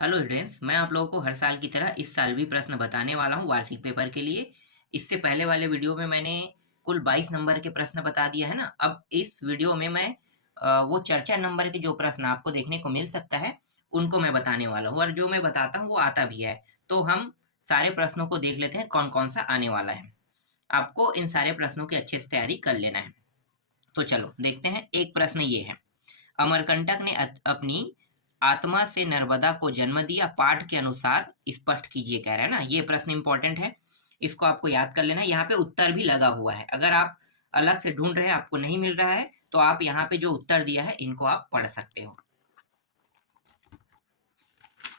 Hello students, मैं आप लोगों को हर साल की तरह इस साल भी प्रश्न बताने वाला हूँ वार्षिक पेपर के लिए। इससे पहले वाले वीडियो में मैंने कुल 22 नंबर के प्रश्न बता दिया है ना। अब इस वीडियो में मैं वो चर्चा नंबर के जो प्रश्न आपको देखने को मिल सकता है उनको मैं बताने वाला हूँ, और जो मैं बताता हूँ वो आता भी है। तो हम सारे प्रश्नों को देख लेते हैं कौन कौन सा आने वाला है। आपको इन सारे प्रश्नों की अच्छे से तैयारी कर लेना है। तो चलो देखते हैं। एक प्रश्न ये है, अमरकंटक ने अपनी आत्मा से नर्मदा को जन्म दिया, पाठ के अनुसार स्पष्ट कीजिए कह रहा है ना। ये प्रश्न इंपॉर्टेंट है, इसको आपको याद कर लेना है। यहाँ पे उत्तर भी लगा हुआ है। अगर आप अलग से ढूंढ रहे हैं, आपको नहीं मिल रहा है, तो आप यहाँ पे जो उत्तर दिया है इनको आप पढ़ सकते हो,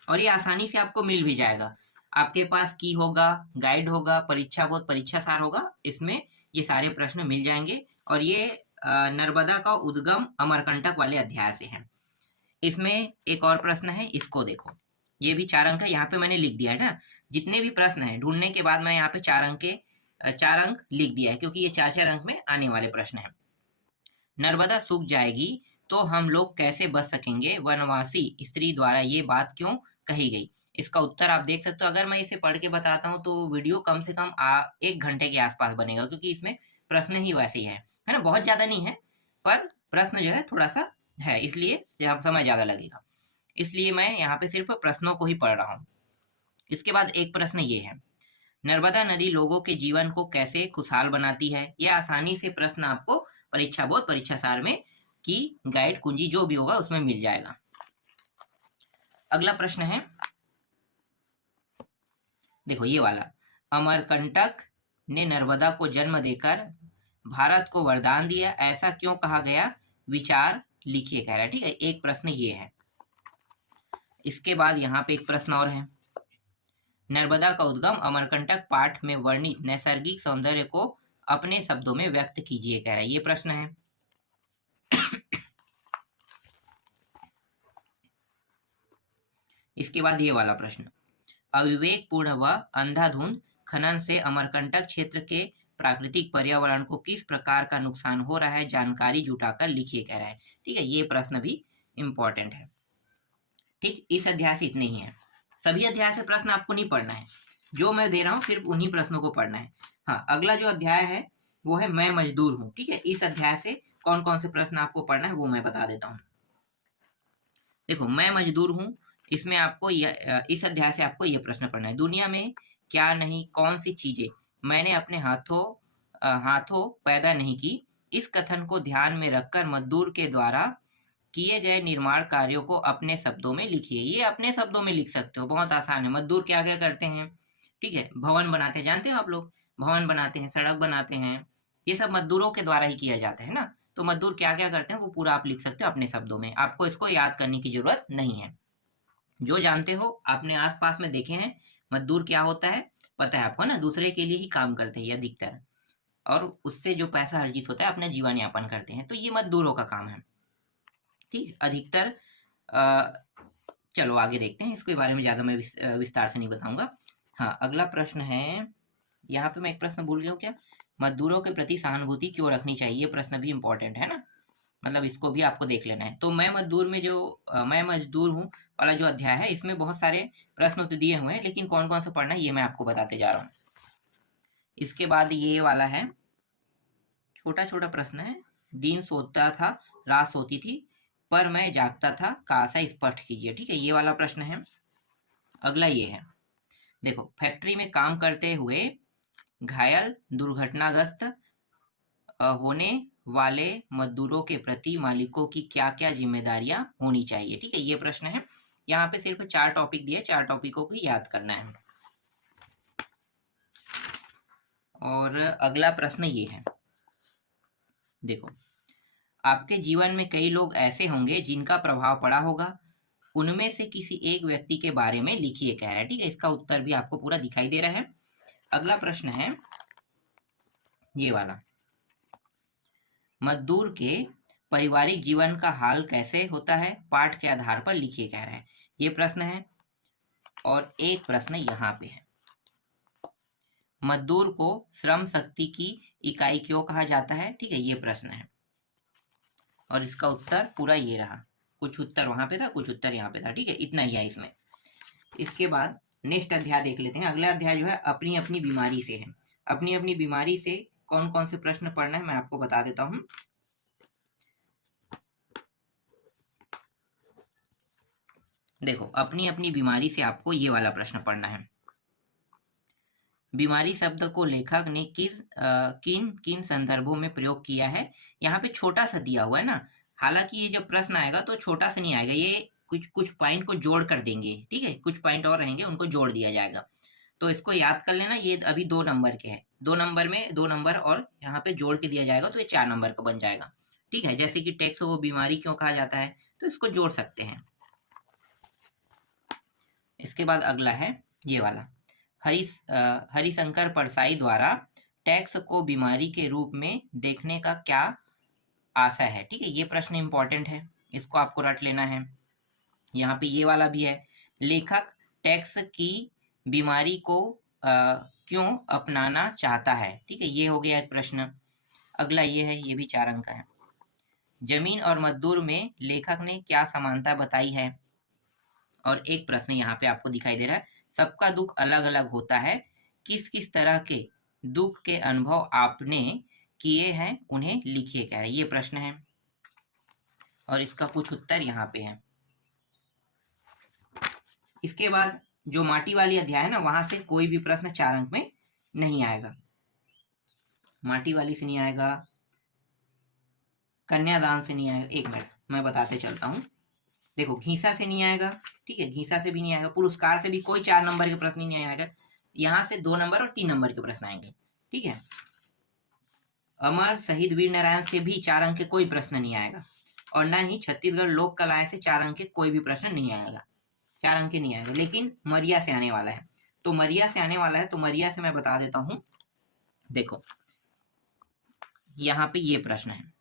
और ये आसानी से आपको मिल भी जाएगा। आपके पास की होगा, गाइड होगा, परीक्षा बोध परीक्षा सार होगा, इसमें ये सारे प्रश्न मिल जाएंगे। और ये नर्मदा का उद्गम अमरकंटक वाले अध्याय से है। इसमें एक और प्रश्न है, इसको देखो। ये भी 4 अंक है, यहाँ पे मैंने लिख दिया है ना। जितने भी प्रश्न हैं ढूंढने के बाद मैं यहाँ पे 4 अंक लिख दिया है, क्योंकि ये 4 अंक में आने वाले प्रश्न हैं। नर्मदा सूख जाएगी तो हम लोग कैसे बच सकेंगे, वनवासी स्त्री द्वारा ये बात क्यों कही गई। इसका उत्तर आप देख सकते हो। अगर मैं इसे पढ़ के बताता हूँ तो वीडियो कम से कम 1 घंटे के आसपास बनेगा, क्योंकि इसमें प्रश्न ही वैसे ही है ना। बहुत ज्यादा नहीं है, पर प्रश्न जो है थोड़ा सा है, इसलिए समय ज्यादा लगेगा। इसलिए मैं यहाँ पे सिर्फ प्रश्नों को ही पढ़ रहा हूँ। इसके बाद एक प्रश्न ये है, नर्मदा नदी लोगों के जीवन को कैसे खुशहाल बनाती है। यह आसानी से प्रश्न आपको परीक्षा बोध परीक्षा सार में की गाइड कुंजी जो भी होगा उसमें मिल जाएगा। अगला प्रश्न है, देखो ये वाला, अमरकंटक ने नर्मदा को जन्म देकर भारत को वरदान दिया, ऐसा क्यों कहा गया, विचार लिखिए कह रहा है। ठीक है, एक प्रश्न ये है। इसके बाद यहाँ पे एक प्रश्न और है, नर्मदा का उद्गम अमरकंटक पाठ में वर्णित नैसर्गिक सौंदर्य को अपने शब्दों में व्यक्त कीजिए कह रहा है। ये प्रश्न है। इसके बाद ये वाला प्रश्न, अविवेकपूर्ण व अंधाधुंध खनन से अमरकंटक क्षेत्र के प्राकृतिक पर्यावरण को किस प्रकार का नुकसान हो रहा है, जानकारी जुटाकर लिखिए कह रहा है। ठीक है, ये प्रश्न भी इंपॉर्टेंट है। ठीक, इस अध्याय से इतने ही है। सभी अध्याय से प्रश्न आपको नहीं पढ़ना है, जो मैं दे रहा हूँ सिर्फ उन्हीं प्रश्नों को पढ़ना है। हाँ, अगला जो अध्याय है वो है मैं मजदूर हूँ। ठीक है, इस अध्याय से कौन कौन से प्रश्न आपको पढ़ना है वो मैं बता देता हूँ। देखो, मैं मजदूर हूँ, इसमें आपको इस अध्याय से आपको ये प्रश्न पढ़ना है, दुनिया में क्या नहीं कौन सी चीजें मैंने अपने हाथों पैदा नहीं की। इस कथन को ध्यान में रखकर मजदूर के द्वारा किए गए निर्माण कार्यों को अपने शब्दों में लिखिए। ये अपने शब्दों में लिख सकते हो, बहुत आसान है। मजदूर क्या क्या करते हैं, ठीक है, भवन बनाते हैं, जानते हो आप लोग, भवन बनाते हैं, सड़क बनाते हैं, ये सब मजदूरों के द्वारा ही किया जाता है ना। तो मजदूर क्या क्या करते हैं वो पूरा आप लिख सकते हो अपने शब्दों में, आपको इसको याद करने की जरूरत नहीं है। जो जानते हो आपने आसपास में देखे हैं, मजदूर क्या होता है पता है आपको ना, दूसरे के लिए ही काम करते हैं अधिकतर, और उससे जो पैसा अर्जित होता है अपना जीवन यापन करते हैं, तो ये मजदूरों का काम है। ठीक, अधिकतर चलो आगे देखते हैं, इसके बारे में ज्यादा मैं विस्तार से नहीं बताऊंगा। हाँ, अगला प्रश्न है, यहाँ पे मैं एक प्रश्न भूल गया हूँ क्या, मजदूरों के प्रति सहानुभूति क्यों रखनी चाहिए। ये प्रश्न भी इंपॉर्टेंट है ना, मतलब इसको भी आपको देख लेना है। तो मैं मजदूर में जो मैं मजदूर हूँ वाला जो अध्याय है, इसमें बहुत सारे प्रश्न तो दिए हुए हैं, लेकिन कौन कौन सा पढ़ना है ये मैं आपको बताते जा रहा हूँ। इसके बाद ये वाला है, छोटा छोटा प्रश्न है, दिन सोता था रात सोती थी पर मैं जागता था, कासा स्पष्ट कीजिए। ठीक है, ये वाला प्रश्न है। अगला ये है, देखो, फैक्ट्री में काम करते हुए घायल दुर्घटनाग्रस्त होने वाले मजदूरों के प्रति मालिकों की क्या क्या जिम्मेदारियां होनी चाहिए। ठीक है, ये प्रश्न है। यहाँ पे सिर्फ 4 टॉपिक दिए, 4 टॉपिकों को याद करना है। और अगला प्रश्न ये है, देखो, आपके जीवन में कई लोग ऐसे होंगे जिनका प्रभाव पड़ा होगा, उनमें से किसी एक व्यक्ति के बारे में लिखिए कह रहा है। ठीक है, इसका उत्तर भी आपको पूरा दिखाई दे रहा है। अगला प्रश्न है ये वाला, मजदूर के पारिवारिक जीवन का हाल कैसे होता है, पाठ के आधार पर लिखिए कह रहा है। ये प्रश्न है। और एक प्रश्न यहाँ पे है, मजदूर को श्रम शक्ति की इकाई क्यों कहा जाता है। ठीक है, ये प्रश्न है, और इसका उत्तर पूरा ये रहा। कुछ उत्तर वहां पे था, कुछ उत्तर यहाँ पे था। ठीक है, इतना ही है इसमें। इसके बाद नेक्स्ट अध्याय देख लेते हैं। अगला अध्याय जो है अपनी अपनी बीमारी से है। अपनी अपनी बीमारी से कौन कौन से प्रश्न पढ़ना है मैं आपको बता देता हूं। देखो, अपनी अपनी बीमारी से आपको ये वाला प्रश्न पढ़ना है। बीमारी शब्द को लेखक ने किन किन संदर्भों में प्रयोग किया है। यहाँ पे छोटा सा दिया हुआ है ना, हालांकि ये जब प्रश्न आएगा तो छोटा सा नहीं आएगा, ये कुछ कुछ पॉइंट को जोड़ कर देंगे, ठीक है, कुछ पॉइंट और रहेंगे उनको जोड़ दिया जाएगा। तो इसको याद कर लेना, ये अभी 2 नंबर के हैं, 2 नंबर में 2 नंबर और यहाँ पे जोड़ के दिया जाएगा तो ये 4 नंबर का बन जाएगा। ठीक है, जैसे कि टैक्स को बीमारी क्यों कहा जाता है, तो इसको जोड़ सकते हैं। इसके बाद अगला है ये वाला, हरिशंकर परसाई द्वारा टैक्स को बीमारी के रूप में देखने का क्या आशय है। ठीक है, ये प्रश्न इंपॉर्टेंट है, इसको आपको रट लेना है। यहाँ पे ये वाला भी है, लेखक टैक्स की बीमारी को क्यों अपनाना चाहता है। ठीक है, ये हो गया एक प्रश्न। अगला ये है, ये भी 4 अंक का है। जमीन और मजदूर में लेखक ने क्या समानता बताई है। और एक प्रश्न यहाँ पे आपको दिखाई दे रहा है, सबका दुख अलग अलग होता है, किस किस तरह के दुख के अनुभव आपने किए हैं उन्हें लिखिए क्या है, ये प्रश्न है और इसका कुछ उत्तर यहाँ पे है। इसके बाद जो माटी वाली अध्याय है ना, वहां से कोई भी प्रश्न 4 अंक में नहीं आएगा, माटी वाली से नहीं आएगा, कन्यादान से नहीं आएगा। एक मिनट मैं बताते चलता हूँ। देखो, घीसा से नहीं आएगा, ठीक है, घीसा से भी नहीं आएगा, पुरस्कार से भी कोई 4 नंबर के प्रश्न नहीं आएगा, यहाँ से 2 नंबर और 3 नंबर के प्रश्न आएंगे। ठीक है, अमर शहीद वीर नारायण से भी 4 अंक के कोई प्रश्न नहीं आएगा, और न ही छत्तीसगढ़ लोक कलाएं से 4 अंक के कोई भी प्रश्न नहीं आएगा, 4 अंक के नहीं आएगा। लेकिन मरिया से आने वाला है, तो मरिया से आने वाला है, तो मरिया से मैं बता देता हूं। देखो, यहाँ पे ये प्रश्न है,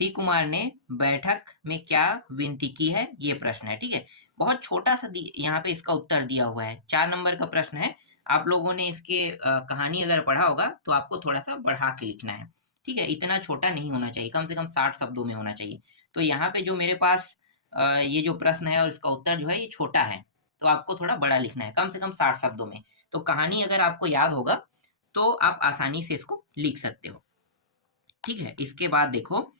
सी कुमार ने बैठक में क्या विनती की है, ये प्रश्न है। ठीक है, बहुत छोटा सा यहाँ पे इसका उत्तर दिया हुआ है, 4 नंबर का प्रश्न है। आप लोगों ने इसके कहानी अगर पढ़ा होगा तो आपको थोड़ा सा बढ़ा के लिखना है। ठीक है, इतना छोटा नहीं होना चाहिए, कम से कम 60 शब्दों में होना चाहिए। तो यहाँ पे जो मेरे पास ये जो प्रश्न है और इसका उत्तर जो है ये छोटा है, तो आपको थोड़ा बड़ा लिखना है, कम से कम 60 शब्दों में। तो कहानी अगर आपको याद होगा तो आप आसानी से इसको लिख सकते हो। ठीक है, इसके बाद देखो,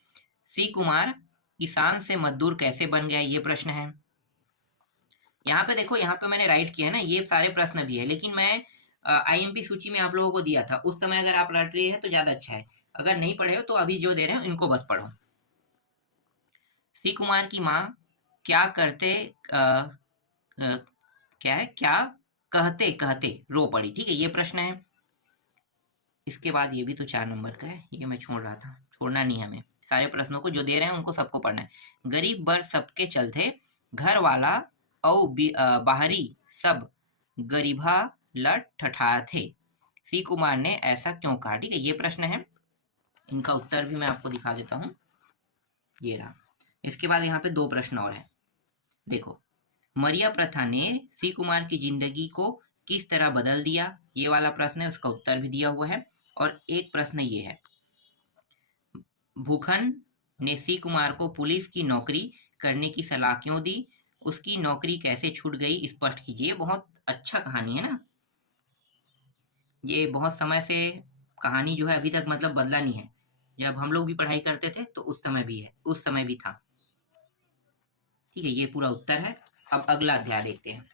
सी कुमार किसान से मजदूर कैसे बन गया, ये प्रश्न है। यहाँ पे देखो, यहाँ पे मैंने राइट किया है ना, ये सारे प्रश्न भी है, लेकिन मैं आईएमपी सूची में आप लोगों को दिया था उस समय, अगर आप रट रहे हैं तो ज्यादा अच्छा है, अगर नहीं पढ़े हो तो अभी जो दे रहे हो इनको बस पढ़ो। सी कुमार की माँ क्या करते क्या है, क्या कहते कहते रो पड़ी। ठीक है, ये प्रश्न है। इसके बाद ये भी तो 4 नंबर का है, ये मैं छोड़ रहा था, छोड़ना नहीं हमें, सारे प्रश्नों को जो दे रहे हैं उनको सबको पढ़ना है। गरीब बर सबके चलते घर वाला और बाहरी सब गरीबा लट ठठा थे, सी कुमार ने ऐसा क्यों कहा। ठीक है, ये प्रश्न है, इनका उत्तर भी मैं आपको दिखा देता हूँ, ये रहा। इसके बाद यहाँ पे 2 प्रश्न और है। देखो, मरिया प्रथा ने सी कुमार की जिंदगी को किस तरह बदल दिया, ये वाला प्रश्न है, उसका उत्तर भी दिया हुआ है। और एक प्रश्न ये है, भूखन ने सी कुमार को पुलिस की नौकरी करने की सलाह क्यों दी, उसकी नौकरी कैसे छूट गई, स्पष्ट कीजिए। बहुत अच्छा कहानी है ना, ये बहुत समय से कहानी जो है अभी तक मतलब बदला नहीं है, जब हम लोग भी पढ़ाई करते थे तो उस समय भी है, उस समय भी था। ठीक है, ये पूरा उत्तर है। अब अगला अध्याय देखते हैं।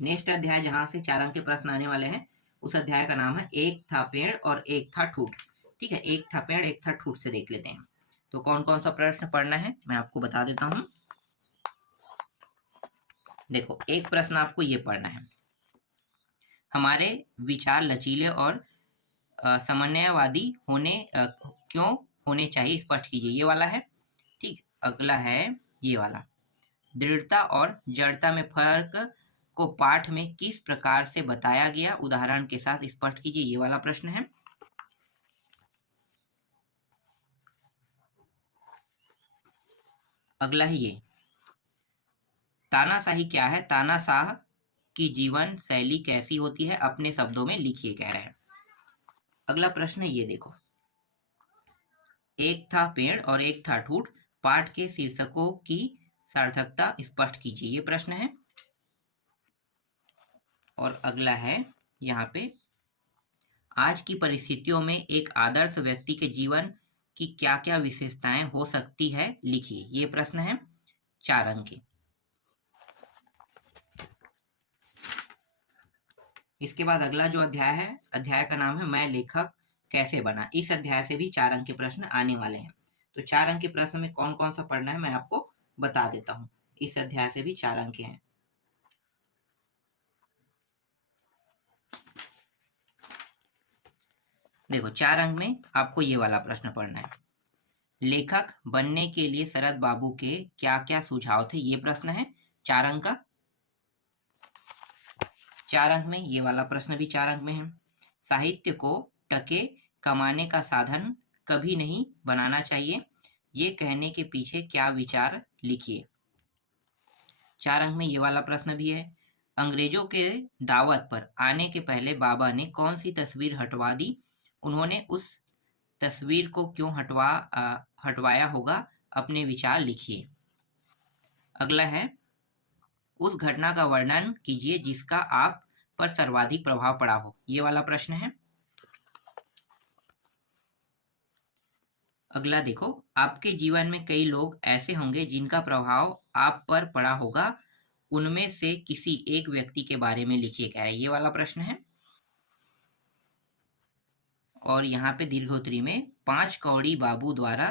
नेक्स्ट अध्याय जहां से 4 अंक के प्रश्न आने वाले हैं, उस अध्याय का नाम है एक था पेड़ और एक था ठूठ। ठीक है, एक था पेड़ एक था ठूठ से देख लेते हैं। तो कौन कौन सा प्रश्न पढ़ना है मैं आपको बता देता हूं। देखो, एक प्रश्न आपको ये पढ़ना है, हमारे विचार लचीले और समन्वयवादी क्यों होने चाहिए, स्पष्ट कीजिए, ये वाला है। ठीक, अगला है ये वाला, दृढ़ता और जड़ता में फर्क को पाठ में किस प्रकार से बताया गया, उदाहरण के साथ स्पष्ट कीजिए, ये वाला प्रश्न है। अगला है ये, तानाशाही क्या है, तानाशाह की जीवन शैली कैसी होती है, अपने शब्दों में लिखिए कह रहे हैं। अगला प्रश्न है ये देखो, एक था पेड़ और एक था ठूठ, पाठ के शीर्षकों की सार्थकता स्पष्ट कीजिए, ये प्रश्न है। और अगला है यहाँ पे, आज की परिस्थितियों में एक आदर्श व्यक्ति के जीवन की क्या क्या विशेषताएं हो सकती है, लिखिए। ये प्रश्न है 4 अंक के। इसके बाद अगला जो अध्याय है, अध्याय का नाम है मैं लेखक कैसे बना। इस अध्याय से भी 4 अंक के प्रश्न आने वाले हैं। तो 4 अंक के प्रश्न में कौन कौन सा पढ़ना है मैं आपको बता देता हूँ। इस अध्याय से भी 4 अंक हैं। देखो 4 अंक में आपको ये वाला प्रश्न पढ़ना है, लेखक बनने के लिए शरद बाबू के क्या क्या सुझाव थे। ये प्रश्न है 4 अंक का। 4 अंक में ये वाला प्रश्न भी 4 अंक में है, साहित्य को टके कमाने का साधन कभी नहीं बनाना चाहिए, ये कहने के पीछे क्या विचार, लिखिए। 4 अंक में ये वाला प्रश्न भी है, अंग्रेजों के दावत पर आने के पहले बाबा ने कौन सी तस्वीर हटवा दी, उन्होंने उस तस्वीर को क्यों हटवाया होगा, अपने विचार लिखिए। अगला है, उस घटना का वर्णन कीजिए जिसका आप पर सर्वाधिक प्रभाव पड़ा हो। ये वाला प्रश्न है। अगला देखो, आपके जीवन में कई लोग ऐसे होंगे जिनका प्रभाव आप पर पड़ा होगा, उनमें से किसी एक व्यक्ति के बारे में लिखिए, क्या है। ये वाला प्रश्न है। और यहाँ पे दीर्घोत्तरी में 5 कौड़ी बाबू द्वारा,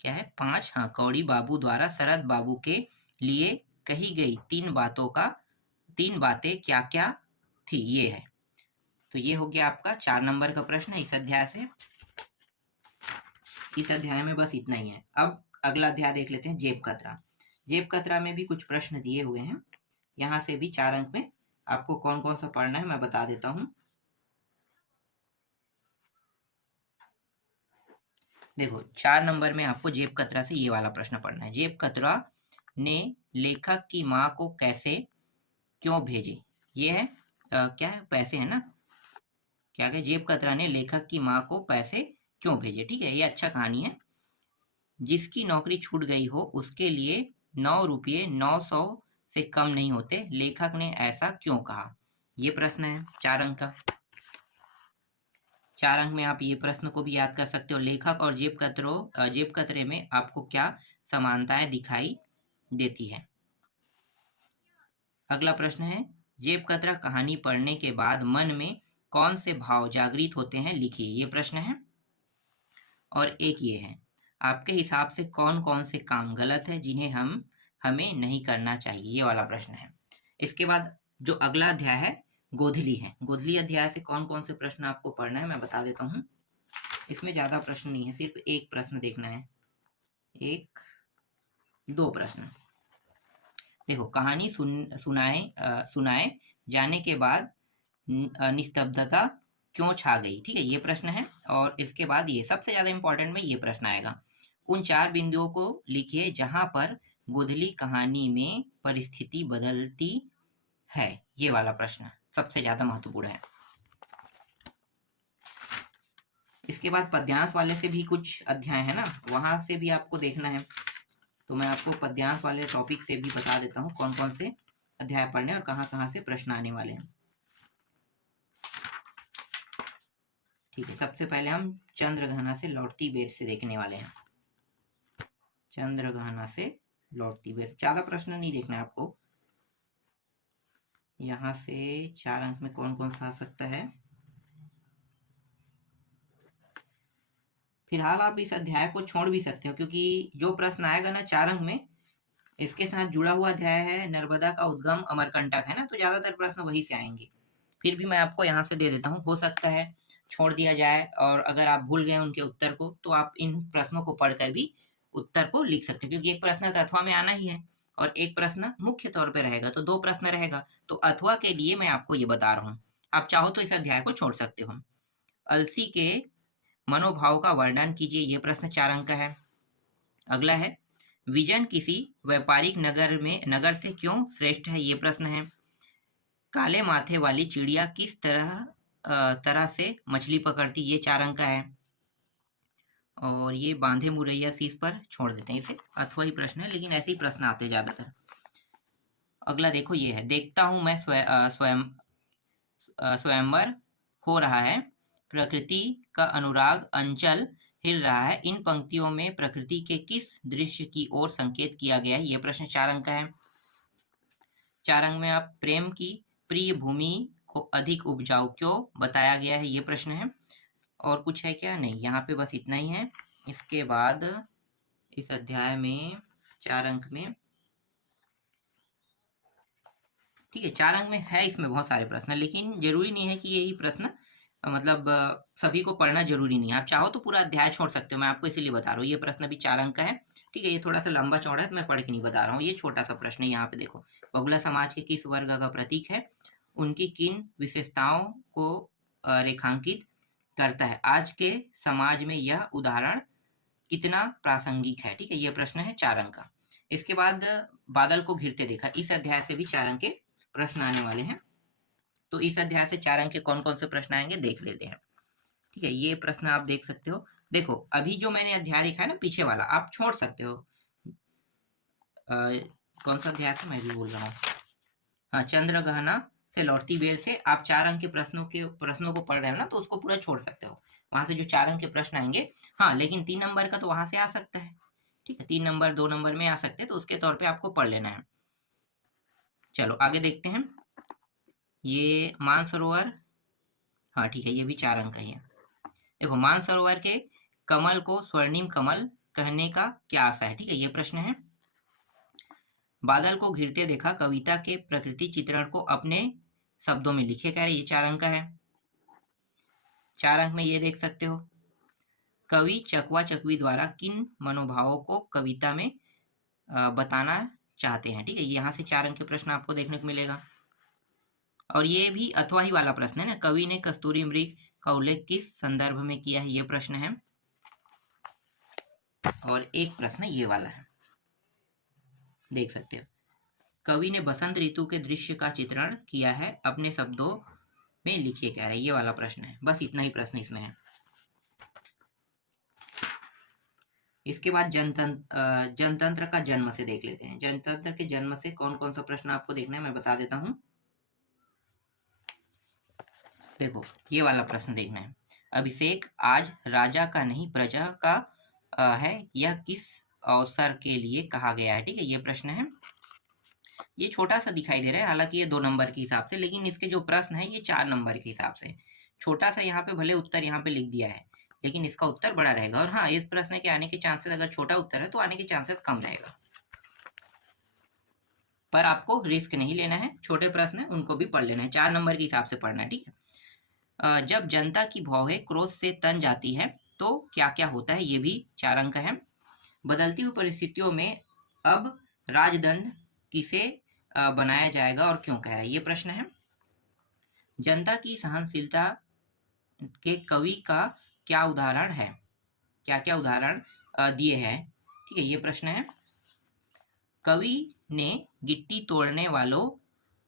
क्या है, 5, हाँ, कौड़ी बाबू द्वारा शरद बाबू के लिए कही गई 3 बातें क्या क्या थी, ये है। तो ये हो गया आपका 4 नंबर का प्रश्न इस अध्याय से। इस अध्याय में बस इतना ही है। अब अगला अध्याय देख लेते हैं, जेब कतरा। जेब कतरा में भी कुछ प्रश्न दिए हुए हैं, यहाँ से भी 4 अंक में आपको कौन कौन सा पढ़ना है मैं बता देता हूँ। देखो 4 नंबर में आपको जेब कतरा से ये वाला प्रश्न पढ़ना है, जेब कतरा ने लेखक की माँ को कैसे क्यों भेजे। ये है क्या है, पैसे है ना, क्या है, जेब कतरा ने लेखक की माँ को पैसे क्यों भेजे। ठीक है, ये अच्छा कहानी है। जिसकी नौकरी छूट गई हो उसके लिए 9 रुपये 900 से कम नहीं होते, लेखक ने ऐसा क्यों कहा। ये प्रश्न है 4 अंक का। 4 अंक में आप ये प्रश्न को भी याद कर सकते हो, लेखक और जेब कतरे में आपको क्या समानताएं दिखाई देती है। अगला प्रश्न है, जेब कतरा कहानी पढ़ने के बाद मन में कौन से भाव जागृत होते हैं, लिखिए। ये प्रश्न है। और एक ये है, आपके हिसाब से कौन कौन से काम गलत है जिन्हें हमें नहीं करना चाहिए। ये वाला प्रश्न है। इसके बाद जो अगला अध्याय है गोधली है, गोधली अध्याय से कौन कौन से प्रश्न आपको पढ़ना है मैं बता देता हूँ। इसमें ज्यादा प्रश्न नहीं है, सिर्फ एक प्रश्न देखना है, 1-2 प्रश्न। देखो, कहानी सुनाए जाने के बाद निस्तब्धता क्यों छा गई। ठीक है, ये प्रश्न है। और इसके बाद ये सबसे ज्यादा इंपॉर्टेंट में ये प्रश्न आएगा, उन 4 बिंदुओं को लिखिए जहां पर गोधली कहानी में परिस्थिति बदलती है। ये वाला प्रश्न सबसे ज्यादा महत्वपूर्ण है। इसके बाद पद्यांश वाले से भी कुछ अध्याय है ना, वहां से भी आपको देखना है। तो मैं आपको पद्यांश वाले टॉपिक से भी बता देता हूँ कौन कौन से अध्याय पढ़ने और कहाँ कहाँ से प्रश्न आने वाले हैं। ठीक है, सबसे पहले हम चंद्रघना से लौटती बेर से देखने वाले हैं। चंद्रघना से लौटती बेर, ज्यादा प्रश्न नहीं देखना है आपको। यहाँ से 4 अंक में कौन कौन सा आ सकता है। फिलहाल आप इस अध्याय को छोड़ भी सकते हो, क्योंकि जो प्रश्न आएगा ना 4 अंक में, इसके साथ जुड़ा हुआ अध्याय है नर्मदा का उद्गम अमरकंटक, है ना, तो ज्यादातर प्रश्न वही से आएंगे। फिर भी मैं आपको यहाँ से दे देता हूँ, हो सकता है छोड़ दिया जाए, और अगर आप भूल गए उनके उत्तर को तो आप इन प्रश्नों को पढ़कर भी उत्तर को लिख सकते हो, क्योंकि एक प्रश्न अथवा में आना ही है और एक प्रश्न मुख्य तौर पर रहेगा, तो 2 प्रश्न रहेगा। तो अथवा के लिए मैं आपको ये बता रहा हूँ, आप चाहो तो इस अध्याय को छोड़ सकते हो। अलसी के मनोभाव का वर्णन कीजिए, ये प्रश्न 4 अंक का है। अगला है, विजन किसी व्यापारिक नगर से क्यों श्रेष्ठ है। ये प्रश्न है। काले माथे वाली चिड़िया किस तरह से मछली पकड़ती, ये 4 अंक का है। और ये बांधे मुरैया शीश पर छोड़ देते हैं, इसे अथवा ही प्रश्न है, लेकिन ऐसे ही प्रश्न आते हैं ज्यादातर। अगला देखो ये है, देखता हूँ मैं स्वयंवर हो रहा है, प्रकृति का अनुराग अंचल हिल रहा है। इन पंक्तियों में प्रकृति के किस दृश्य की ओर संकेत किया गया है? ये प्रश्न 4 अंक का है। 4 अंक में आप प्रेम की प्रिय भूमि को अधिक उपजाऊ क्यों बताया गया है? ये प्रश्न है। और कुछ है क्या? नहीं, यहाँ पे बस इतना ही है। इसके बाद इस अध्याय में 4 अंक में, ठीक है, 4 अंक में है, इसमें बहुत सारे प्रश्न, लेकिन जरूरी नहीं है कि यही प्रश्न मतलब सभी को पढ़ना जरूरी नहीं है। आप चाहो तो पूरा अध्याय छोड़ सकते हो, मैं आपको इसीलिए बता रहा हूँ। ये प्रश्न भी 4 अंक का है, ठीक है। ये थोड़ा सा लंबा चौड़ा है तो मैं पढ़ के नहीं बता रहा हूँ। ये छोटा सा प्रश्न है। यहाँ पे देखो, बगुला समाज के किस वर्ग का प्रतीक है? उनकी किन विशेषताओं को रेखांकित करता है? आज के समाज में यह उदाहरण कितना प्रासंगिक है? ठीक है, ये प्रश्न है 4 अंक का। इसके बाद बादल को घिरते देखा, इस अध्याय से भी 4 अंक के प्रश्न आने वाले हैं। तो इस अध्याय से 4 अंक के कौन कौन से प्रश्न आएंगे देख लेते हैं, ठीक है। ये प्रश्न आप देख सकते हो। देखो, अभी जो मैंने अध्याय लिखा है ना पीछे वाला, आप छोड़ सकते हो। कौन सा अध्याय था मैं भी बोल रहा हूँ। हाँ, चंद्रग्रहण से लौटती बेल से आप 4 अंक के प्रश्नों को पढ़ रहे हो ना, तो उसको पूरा छोड़ सकते हो। वहां से जो 4 अंक के प्रश्न आएंगे, हाँ, लेकिन 3 नंबर का तो वहां से आ सकता है, ठीक है। 3 नंबर 2 नंबर में आ सकते हैं, तो उसके तौर पे आपको पढ़ लेना है। चलो आगे देखते हैं। ये मानसरोवर, हाँ ठीक है, ये भी 4 अंक का ही है। देखो, मानसरोवर के कमल को स्वर्णिम कमल कहने का क्या आशा है? ठीक है, ये प्रश्न है। बादल को घिरते देखा, कविता के प्रकृति चित्रण को अपने शब्दों में लिखे, कह रहे, ये 4 अंक का है। 4 अंक में ये देख सकते हो, कवि चकवा चकवी द्वारा किन मनोभावों को कविता में बताना चाहते हैं? ठीक है, यहाँ से 4 अंक के प्रश्न आपको देखने को मिलेगा। और ये भी अथवा ही वाला प्रश्न है ना, कवि ने कस्तूरी मृग का उल्लेख किस संदर्भ में किया है? ये प्रश्न है। और एक प्रश्न ये वाला है, देख सकते हो, कवि ने बसंत ऋतु के दृश्य का चित्रण किया है, अपने शब्दों में लिखिए, क्या है? ये वाला प्रश्न है। बस इतना ही प्रश्न इसमें है। इसके बाद जनतंत्र का जन्म से देख लेते हैं। जनतंत्र के जन्म से कौन कौन सा प्रश्न आपको देखना है मैं बता देता हूं। देखो, ये वाला प्रश्न देखना है, अभिषेक आज राजा का नहीं प्रजा का है, यह किस अवसर के लिए कहा गया है? ठीक है, ये प्रश्न है। ये छोटा सा दिखाई दे रहा है, हालांकि ये 2 नंबर के हिसाब से, लेकिन इसके जो प्रश्न है ये 4 नंबर के हिसाब से। छोटा सा यहाँ पे भले उत्तर यहाँ पे लिख दिया है, लेकिन इसका उत्तर बड़ा रहेगा। और हाँ, इस प्रश्न के आने के चांसेस, अगर छोटा उत्तर है तो आने के चांसेस कम रहेगा, पर आपको रिस्क नहीं लेना है। छोटे प्रश्न है उनको भी पढ़ लेना है, 4 नंबर के हिसाब से पढ़ना है, ठीक है। जब जनता की भौहें क्रोध से तन जाती है तो क्या क्या होता है? ये भी 4 अंक है। बदलती हुई परिस्थितियों में अब राजदंड किसे बनाया जाएगा और क्यों, कह रहा है? ये प्रश्न है। जनता की सहनशीलता के कवि का क्या उदाहरण है? क्या क्या उदाहरण दिए हैं? ठीक है, ये प्रश्न है। कवि ने गिट्टी तोड़ने वालों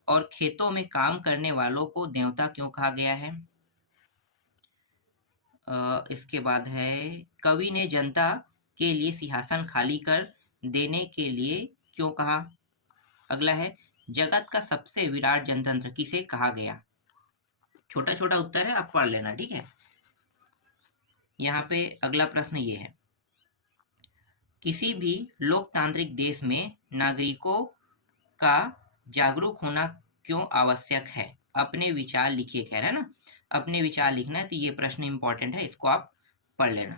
और खेतों में काम करने वालों को देवता क्यों कहा गया है? इसके बाद है, कवि ने जनता के लिए सिंहासन खाली कर देने के लिए क्यों कहा? अगला है, जगत का सबसे विराट जनतंत्र किसे कहा गया? छोटा छोटा उत्तर है, आप पढ़ लेना, ठीक है। यहाँ पे अगला प्रश्न ये है, किसी भी लोकतांत्रिक देश में नागरिकों का जागरूक होना क्यों आवश्यक है? अपने विचार लिखिए, कह रहा है ना, अपने विचार लिखना है, तो ये प्रश्न इंपॉर्टेंट है, इसको आप पढ़ लेना।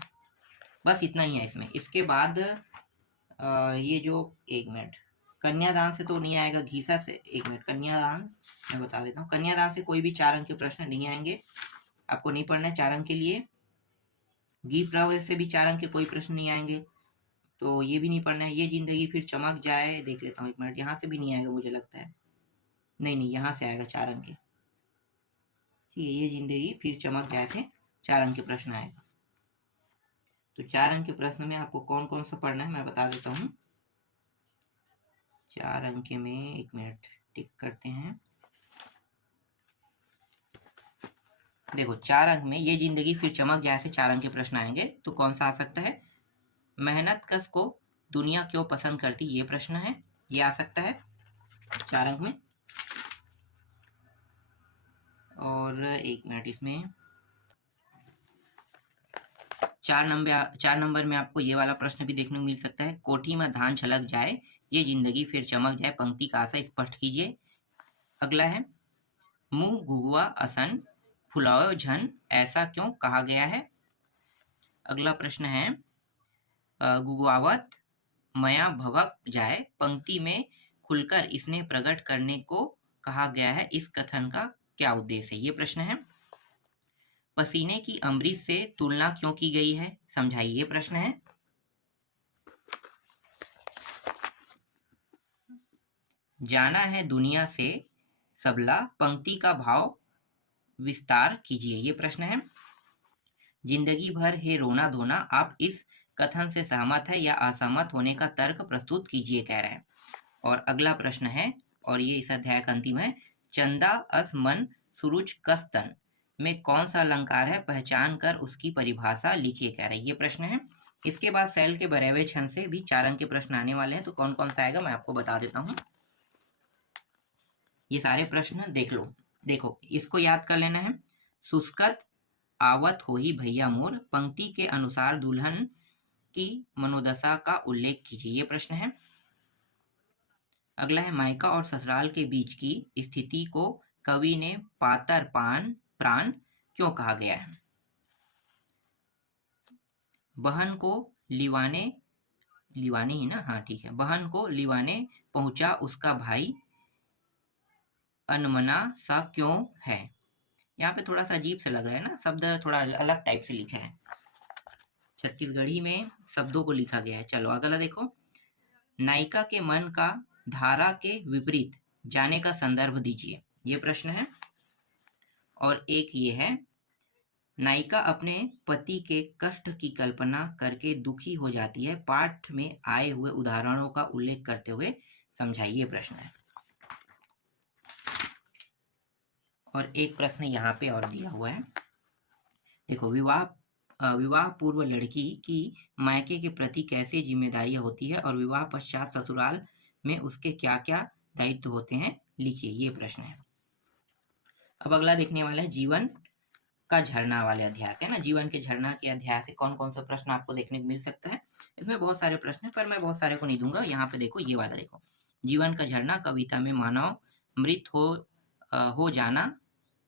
बस इतना ही है इसमें। इसके बाद ये जो, एक मिनट, कन्यादान से तो नहीं आएगा, घीसा से, एक मिनट, कन्यादान मैं बता देता हूँ। कन्यादान से कोई भी 4 अंक के प्रश्न नहीं आएंगे, आपको नहीं पढ़ना है 4 अंक के लिए। घी प्रवेश से भी 4 अंक के कोई प्रश्न नहीं आएंगे, तो ये भी नहीं पढ़ना है। ये जिंदगी फिर चमक जाए, देख लेता हूँ, एक मिनट, यहाँ से भी नहीं आएगा मुझे लगता है, नहीं, यहाँ से आएगा 4 अंक के, ठीक है। ये जिंदगी फिर चमक जाए से 4 अंक के प्रश्न आएगा। तो 4 अंक के प्रश्न में आपको कौन कौन सा पढ़ना है मैं बता देता हूँ। 4 अंक में, एक मिनट, टिक करते हैं। देखो, 4 अंक में ये जिंदगी फिर चमक जाए से 4 अंक के प्रश्न आएंगे, तो कौन सा आ सकता है? मेहनत कश को दुनिया क्यों पसंद करती, ये प्रश्न है, ये आ सकता है। 4 अंक में। और 1 मिनट, इसमें 4 नंबर में आपको ये वाला प्रश्न भी देखने को मिल सकता है। कोठी में धान छलक जाए, ये जिंदगी फिर चमक जाए, पंक्ति का आशय स्पष्ट कीजिए। अगला है मुंह गुगुआ असन फुलाओ झन, ऐसा क्यों कहा गया है। अगला प्रश्न है गुगुआवत मया भवक जाए, पंक्ति में खुलकर इसने प्रकट करने को कहा गया है, इस कथन का क्या उद्देश्य है। ये प्रश्न है। पसीने की अमृत से तुलना क्यों की गई है, समझाइए, ये प्रश्न है। जाना है दुनिया से सबला, पंक्ति का भाव विस्तार कीजिए, ये प्रश्न है। जिंदगी भर है रोना धोना, आप इस कथन से सहमत है या असहमत होने का तर्क प्रस्तुत कीजिए, कह रहे हैं। और अगला प्रश्न है, और ये इस अध्याय का अंतिम है, चंदा अस मन सुरुज कस तन में कौन सा अलंकार है, पहचान कर उसकी परिभाषा लिखिए, कह रहे हैं। ये प्रश्न है। इसके बाद सेल के बरेवे छंद से भी 4 अंक के प्रश्न आने वाले हैं, तो कौन कौन सा आएगा मैं आपको बता देता हूँ। ये सारे प्रश्न देख लो। देखो, इसको याद कर लेना है। सुस्कत आवत हो ही भैया मोर, पंक्ति के अनुसार दुल्हन की मनोदशा का उल्लेख कीजिए, ये प्रश्न है। अगला है मायका और ससुराल के बीच की स्थिति को कवि ने पातर प्राण क्यों कहा गया है। बहन को लिवाने ही ना, हाँ ठीक है, बहन को लिवाने पहुंचा उसका भाई, अनमना सा क्यों है। यहाँ पे थोड़ा सा अजीब से लग रहा है ना, शब्द थोड़ा अलग टाइप से लिखा है, छत्तीसगढ़ी में शब्दों को लिखा गया है। चलो अगला देखो, नायिका के मन का धारा के विपरीत जाने का संदर्भ दीजिए, ये प्रश्न है। और एक ये है, नायिका अपने पति के कष्ट की कल्पना करके दुखी हो जाती है, पाठ में आए हुए उदाहरणों का उल्लेख करते हुए समझाइए, प्रश्न है। और एक प्रश्न यहाँ पे और दिया हुआ है, देखो, विवाह पूर्व लड़की की मायके के प्रति कैसे जिम्मेदारियां होती है और विवाह पश्चात ससुराल में उसके क्या क्या दायित्व होते हैं, लिखिए, ये प्रश्न है। अब अगला देखने वाला है जीवन का झरना वाले अध्याय से, ना, जीवन के झरना के अध्याय से कौन कौन सा प्रश्न आपको देखने को मिल सकता है। इसमें बहुत सारे प्रश्न है, पर मैं बहुत सारे को नहीं दूंगा। यहाँ पे देखो, ये वाला देखो, जीवन का झरना कविता में मानव मृत हो जाना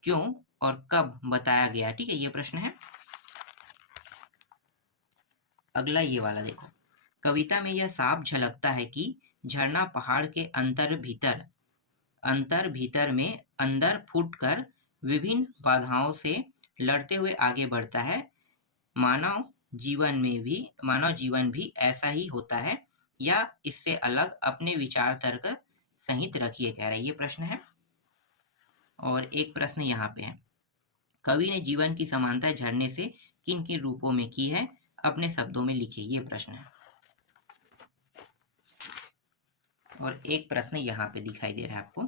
क्यों और कब बताया गया, ठीक है, ये प्रश्न है। अगला ये वाला देखो, कविता में यह साफ झलकता है कि झरना पहाड़ के अंतर भीतर में अंदर फूटकर विभिन्न बाधाओं से लड़ते हुए आगे बढ़ता है। मानव जीवन भी ऐसा ही होता है या इससे अलग, अपने विचार तर्क सहित रखिए, कह रहा है, ये प्रश्न है। और एक प्रश्न यहाँ पे है, कवि ने जीवन की समानता झरने से किन किन रूपों में की है, अपने शब्दों में लिखिए, ये प्रश्न है। और एक प्रश्न यहाँ पे दिखाई दे रहा है आपको,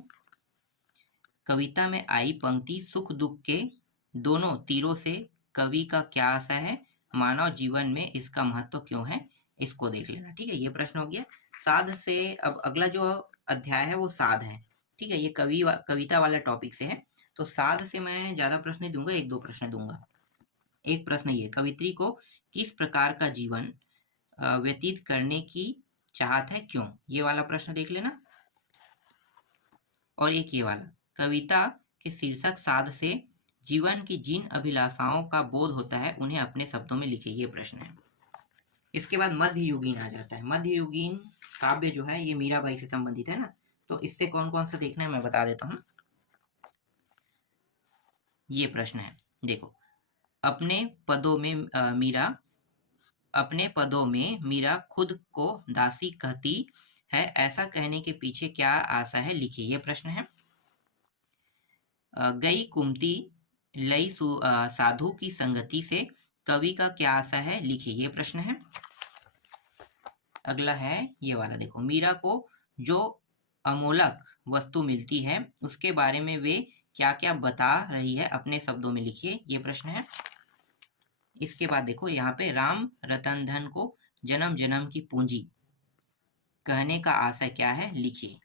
कविता में आई पंक्ति सुख दुख के दोनों तीरों से कवि का क्या आशय है, मानव जीवन में इसका महत्व क्यों है, इसको देख लेना, ठीक है, ये प्रश्न हो गया। साध से अब अगला जो अध्याय है वो साध है, ठीक है, ये कविता वाला टॉपिक से है, तो साध से मैं ज्यादा प्रश्न नहीं दूंगा, 1-2 प्रश्न दूंगा। एक प्रश्न ये, कवित्री को किस प्रकार का जीवन व्यतीत करने की चाहत है, क्यों, ये वाला प्रश्न देख लेना। और एक ये वाला, कविता के शीर्षक साध से जीवन की जिन अभिलाषाओं का बोध होता है उन्हें अपने शब्दों में लिखिए, ये प्रश्न है। इसके बाद मध्ययुगीन आ जाता है। मध्ययुगीन काव्य जो है ये मीराबाई से संबंधित है ना, तो इससे कौन कौन सा देखना है मैं बता देता हूँ। ये प्रश्न है, देखो, अपने पदों में मीरा खुद को दासी कहती है, ऐसा कहने के पीछे क्या आशा है, लिखिए, ये प्रश्न है। गई कुमती लई साधु की संगति से कवि का क्या आशा है, लिखिए, ये प्रश्न है। अगला है ये वाला, देखो, मीरा को जो अमोलक वस्तु मिलती है उसके बारे में वे क्या क्या बता रही है, अपने शब्दों में लिखिए, ये प्रश्न है। इसके बाद देखो, यहाँ पे राम रतन धन को जन्म जन्म की पूंजी कहने का आशय क्या है, लिखिए।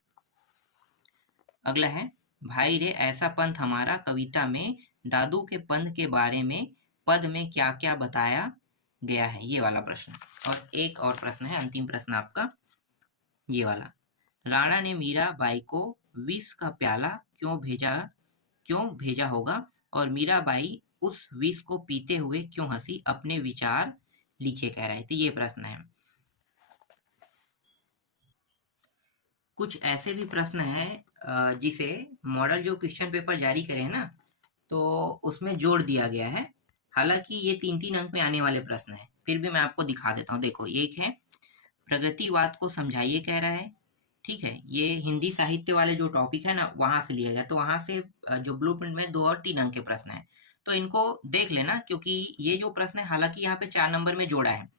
अगला है भाई रे ऐसा पंथ हमारा कविता में दादू के पंथ के बारे में पद में क्या क्या बताया गया है, ये वाला प्रश्न। और एक और प्रश्न है, अंतिम प्रश्न आपका ये वाला। राणा ने मीराबाई को विष का प्याला क्यों भेजा होगा और मीराबाई उस विष को पीते हुए क्यों हंसी, अपने विचार लिखे कह रहे थे, ये प्रश्न है। कुछ ऐसे भी प्रश्न हैं जिसे मॉडल जो क्वेश्चन पेपर जारी करे हैं ना, तो उसमें जोड़ दिया गया है। हालांकि ये 3-3 अंक में आने वाले प्रश्न हैं, फिर भी मैं आपको दिखा देता हूँ। देखो, एक है प्रगतिवाद को समझाइए कह रहा है, ठीक है। ये हिंदी साहित्य वाले जो टॉपिक है ना, वहां से लिया गया। तो वहां से जो ब्लूप्रिंट में 2 और 3 अंक के प्रश्न हैं, तो इनको देख लेना, क्योंकि ये जो प्रश्न है हालांकि यहाँ पे 4 नंबर में जोड़ा है,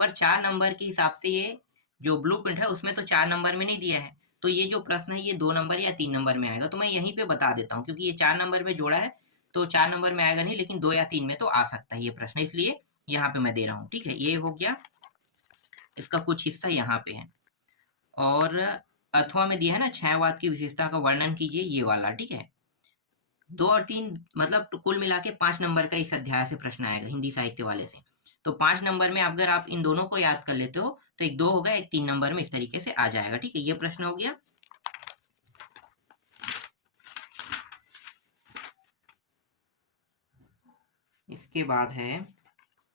पर 4 नंबर के हिसाब से ये जो ब्लूप्रिंट है उसमें तो 4 नंबर में नहीं दिया है। तो ये जो प्रश्न है ये 2 नंबर या 3 नंबर में आएगा। तो मैं यहीं पे बता देता हूँ, क्योंकि ये 4 नंबर में जोड़ा है तो 4 नंबर में आएगा नहीं, लेकिन 2 या 3 में तो आ सकता है ये प्रश्न, इसलिए यहाँ पे मैं दे रहा हूँ, ठीक है। ये हो गया, इसका कुछ हिस्सा यहाँ पे है। और अथवा में दिया है ना, छायावाद की विशेषता का वर्णन कीजिए, ये वाला, ठीक है। 2 और 3 मतलब तो कुल मिला के 5 नंबर का इस अध्याय से प्रश्न आएगा हिंदी साहित्य वाले से। तो 5 नंबर में अगर आप इन दोनों को याद कर लेते हो तो एक 2 होगा, एक 3 नंबर में इस तरीके से आ जाएगा, ठीक है। ये प्रश्न हो गया। इसके बाद है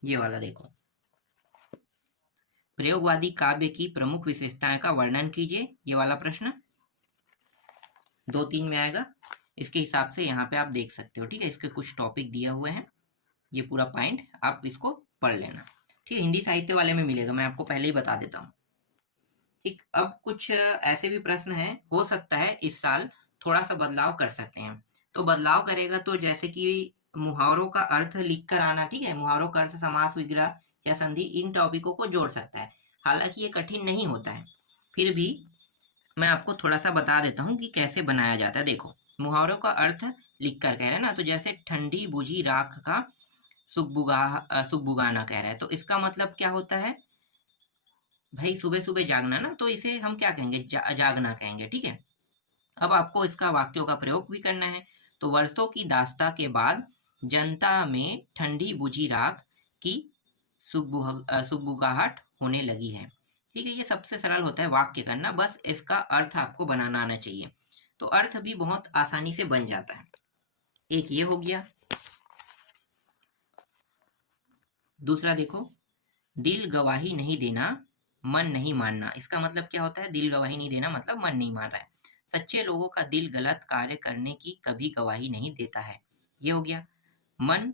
ये वाला, देखो, प्रयोगवादी काव्य की प्रमुख विशेषताएं का वर्णन कीजिए, ये वाला प्रश्न 2-3 में आएगा। इसके हिसाब से यहाँ पे आप देख सकते हो, ठीक है। इसके कुछ टॉपिक दिए हुए हैं, ये पूरा पॉइंट आप इसको पढ़ लेना, ठीक है। हिंदी साहित्य वाले में मिलेगा, मैं आपको पहले ही बता देता हूँ, ठीक। अब कुछ ऐसे भी प्रश्न हैं, हो सकता है इस साल थोड़ा सा बदलाव कर सकते हैं। तो बदलाव करेगा तो जैसे कि मुहावरों का अर्थ लिख कर आना, ठीक है। मुहावरों का अर्थ, समास, विग्रह या संधि, इन टॉपिकों को जोड़ सकता है। हालांकि ये कठिन नहीं होता है, फिर भी मैं आपको थोड़ा सा बता देता हूँ कि कैसे बनाया जाता है। देखो, मुहावरों का अर्थ लिख कर कह रहे हैं ना, तो जैसे ठंडी बुझी राख का सुख बुगाना कह रहा है, तो इसका मतलब क्या होता है भाई, सुबह सुबह जागना ना, तो इसे हम क्या कहेंगे, जागना कहेंगे, ठीक है। अब आपको इसका वाक्यों का प्रयोग भी करना है। तो वर्षों की दास्ता के बाद जनता में ठंडी बुझी राख की सुगबुगाहट होने लगी है, ठीक है। ये सबसे सरल होता है वाक्य करना, बस इसका अर्थ आपको बनाना आना चाहिए। तो अर्थ भी बहुत आसानी से बन जाता है। एक ये हो गया। दूसरा देखो, दिल गवाही नहीं देना, मन नहीं मानना। इसका मतलब क्या होता है, दिल गवाही नहीं देना मतलब मन नहीं मान रहा है। सच्चे लोगों का दिल गलत कार्य करने की कभी गवाही नहीं देता है, ये हो गया। मन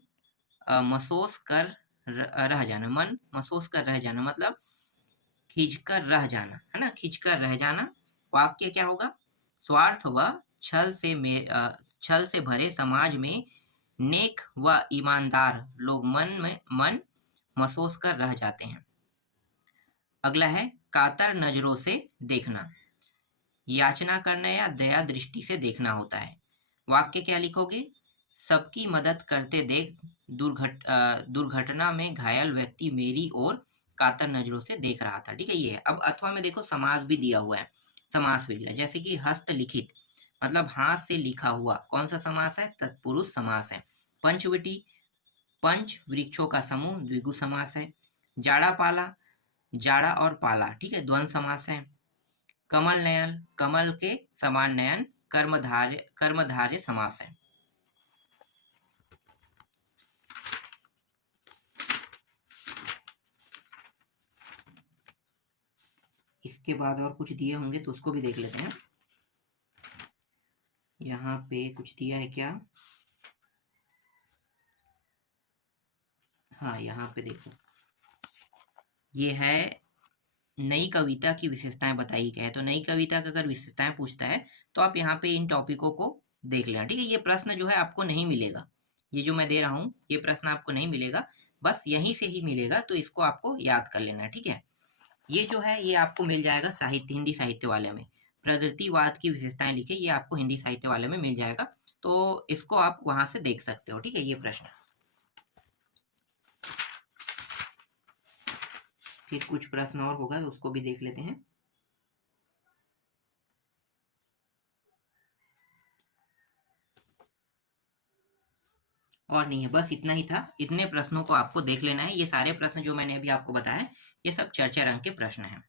महसूस कर रह जाना, मन महसूस कर रह जाना मतलब खिंचकर रह जाना, है ना, खिंचकर रह जाना। वाक्य क्या होगा, स्वार्थ व छल से भरे समाज में नेक व ईमानदार लोग मन महसूस कर रह जाते हैं। अगला है कातर नजरों से देखना, याचना करना या दया दृष्टि से देखना होता है। वाक्य क्या लिखोगे, सबकी मदद करते देख दुर्घटना में घायल व्यक्ति मेरी ओर कातर नजरों से देख रहा था, ठीक है। ये है। अब अथवा में देखो समास भी दिया हुआ है, समास विग्रह, जैसे कि हस्तलिखित मतलब हाथ से लिखा हुआ, कौन सा समास है, तत्पुरुष समास है। पंचवटी, पंच वृक्षों का समूह, द्विगु समास है। जाड़ा पाला, जाड़ा और पाला, ठीक है, द्वंद्व समास है। कमल नयन, कमल के समान नयन, कर्मधार्य समास है। इसके बाद और कुछ दिए होंगे तो उसको भी देख लेते हैं। यहाँ पे कुछ दिया है क्या, हाँ यहाँ पे देखो, ये है नई कविता की विशेषताएं बताई गई है। तो नई कविता का अगर विशेषताएं पूछता है तो आप यहाँ पे इन टॉपिकों को देख लेना, ठीक है। ये प्रश्न जो है आपको नहीं मिलेगा, ये जो मैं दे रहा हूँ ये प्रश्न आपको नहीं मिलेगा, बस यहीं से ही मिलेगा, तो इसको आपको याद कर लेना, ठीक है। ये जो है ये आपको मिल जाएगा साहित्य, हिंदी साहित्य वाले में। प्रगतिवाद की विशेषताएं लिखे, ये आपको हिंदी साहित्य वाले में मिल जाएगा, तो इसको आप वहां से देख सकते हो, ठीक है। ये प्रश्न, फिर कुछ प्रश्न और होगा तो उसको भी देख लेते हैं। और नहीं है। बस इतना ही था। इतने प्रश्नों को आपको देख लेना है। ये सारे प्रश्न जो मैंने अभी आपको बताया, ये सब चर्चा रंग के प्रश्न हैं।